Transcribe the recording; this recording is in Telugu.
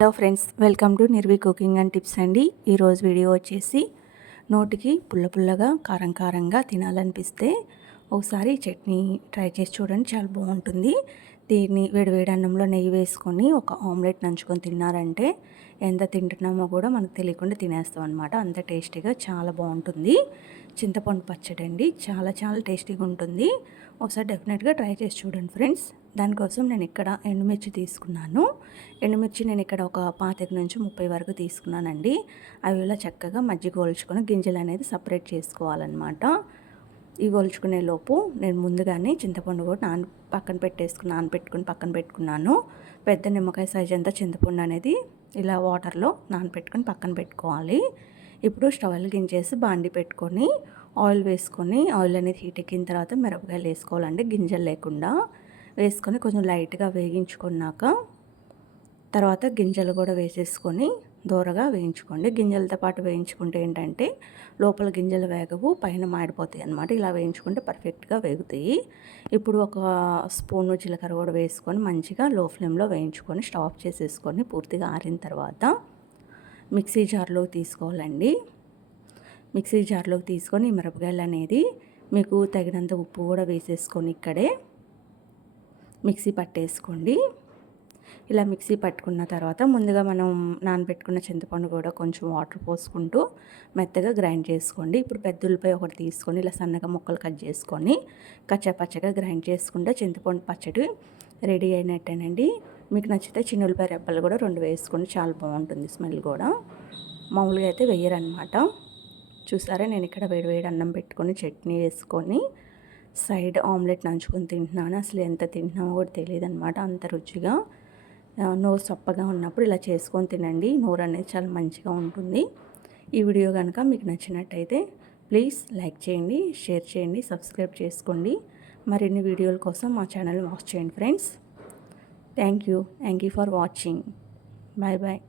Hello friends welcome to Nirvi cooking and tips అండి. ఈరోజు వీడియో వచ్చేసి నోటికి పుల్ల పుల్లగా కారం కారంగా తినాలనిపిస్తే ఒకసారి చట్నీ ట్రై చేసి చూడండి చాలా బాగుంటుంది. దీన్ని వేడివేడి అన్నంలో నెయ్యి వేసుకొని ఒక ఆమ్లెట్ నంచుకొని తిన్నారంటే ఎంత తింటున్నామో కూడా మనకు తెలియకుండా తినేస్తాం అనమాట అంత టేస్టీగా చాలా బాగుంటుంది. చింతపండు పచ్చడి అండి. చాలా చాలా టేస్టీగా ఉంటుంది. ఒకసారి డెఫినెట్గా ట్రై చేసి చూడండి ఫ్రెండ్స్. దానికోసం నేను ఇక్కడ ఎండుమిర్చి తీసుకున్నాను. ఎండుమిర్చి నేను ఇక్కడ ఒక పాతిక నుంచి ముప్పై వరకు తీసుకున్నానండి. అవి ఇలా చక్కగా మజ్జిగ గోల్చుకొని గింజలు అనేది సపరేట్ చేసుకోవాలన్నమాట. ఇవి గోల్చుకునే లోపు నేను ముందుగానే చింతపండు కూడా నాన పక్కన పెట్టేసుకుని నానబెట్టుకుని పక్కన పెట్టుకున్నాను. పెద్ద నిమ్మకాయ సైజ్ అంతా చింతపండు అనేది ఇలా వాటర్లో నానబెట్టుకొని పక్కన పెట్టుకోవాలి. ఇప్పుడు స్టవ్ వెలిగించేసి బాండి పెట్టుకొని ఆయిల్ వేసుకొని ఆయిల్ అనేది హీట్ ఎక్కిన తర్వాత మిరపకాయలు వేసుకోవాలండి గింజలు లేకుండా. వేసుకొని కొంచెం లైట్గా వేగించుకున్నాక తర్వాత గింజలు కూడా వేసేసుకొని దూరగా వేయించుకోండి. గింజలతో పాటు వేయించుకుంటే ఏంటంటే లోపల గింజలు వేగవు పైన మాడిపోతాయి అనమాట ఇలా వేయించుకుంటే పర్ఫెక్ట్గా వేగుతాయి. ఇప్పుడు ఒక స్పూన్ జీలకర్ర కూడా వేసుకొని మంచిగా లో ఫ్లేమ్లో వేయించుకొని స్టవ్ ఆఫ్ చేసేసుకొని పూర్తిగా ఆరిన తర్వాత మిక్సీ జార్లోకి తీసుకోవాలండి. మిక్సీ జార్లోకి తీసుకొని మిరపకాయలు అనేది మీకు తగినంత ఉప్పు కూడా వేసేసుకొని ఇక్కడే మిక్సీ పట్టేసుకోండి. ఇలా మిక్సీ పట్టుకున్న తర్వాత ముందుగా మనం నానబెట్టుకున్న చింతపండు కూడా కొంచెం వాటర్ పోసుకుంటూ మెత్తగా గ్రైండ్ చేసుకోండి. ఇప్పుడు పెద్ద ఉల్లిపాయ ఒకటి తీసుకొని ఇలా సన్నగా ముక్కలు కట్ చేసుకొని కచ్చాపచ్చగా గ్రైండ్ చేసుకుంటే చింతపండు పచ్చడి రెడీ అయినట్టేనండి. మీకు నచ్చితే చిన్న ఉల్లిపాయ రెబ్బలు కూడా రెండు వేసుకొని చాలా బాగుంటుంది స్మెల్ కూడా. మామూలుగా అయితే వేయరనమాట. చూసారా? నేను ఇక్కడ వేడి వేడి అన్నం పెట్టుకొని చట్నీ వేసుకొని సైడ్ ఆమ్లెట్ నంచుకొని తింటున్నాను. అసలు ఎంత తింటున్నామో కూడా తెలియదు అనమాట అంత రుచిగా. నోరు చప్పగా ఉన్నప్పుడు ఇలా చేసుకొని తినండి. నోరు అనేది చాలా మంచిగా ఉంటుంది. ఈ వీడియో కనుక మీకు నచ్చినట్టయితే ప్లీజ్ లైక్ చేయండి షేర్ చేయండి సబ్స్క్రైబ్ చేసుకోండి. మరిన్ని వీడియోల కోసం మా ఛానల్ వాచ్ చేయండి friends. Thank you. Thank you for watching. Bye bye.